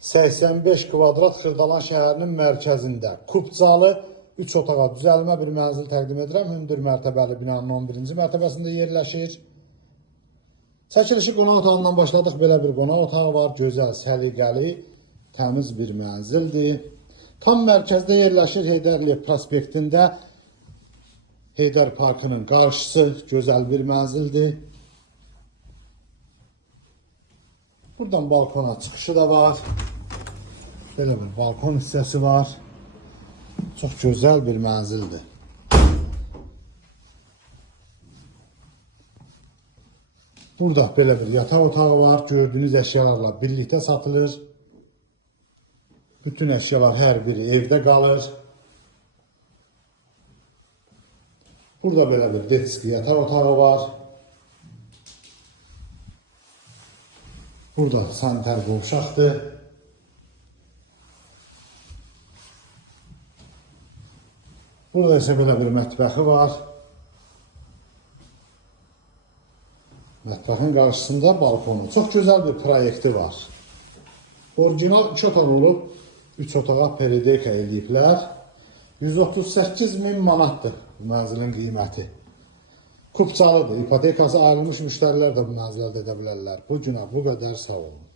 85 kvadrat Xırdalan şəhərinin mərkəzində Kupcalı 3 otağa düzəlmə bir mənzil təqdim edirəm. Hündür mərtəbəli binanın 11-ci mərtəbəsində yerləşir. Çəkilişi qonaq otağından başladıq. Belə bir qonaq otağı var. Gözəl, səliqəli, təmiz bir mənzildir. Tam mərkəzdə yerləşir. Heydərliyev prospektində Heydər Parkının qarşısı gözəl bir mənzildir. Buradan balkona çıxışı da var. Belə bir balkon hissəsi var. Çox gözəl bir mənzildir. Burada belə bir yataq otağı var. Gördüyünüz əşyalarla birlikdə satılır. Bütün əşyalar hər biri evdə qalır. Burada belə bir detski yataq otağı var. Burada sanitar qovşaqdır. Burada isə belə bir mətbəxi var. Mətbəxin qarşısında balkonu. Çox gözəl bir proyekti var. Orijinal 2 otaq olub, 3 otağa perideyka ediblər. 138.000 manatdır bu mənzilin qiyməti. Kupcalıdır. İpotekası ayrılmış müştərilər də bu mənzilə edə bilərlər. Bu günə bu qədər, sağ olun.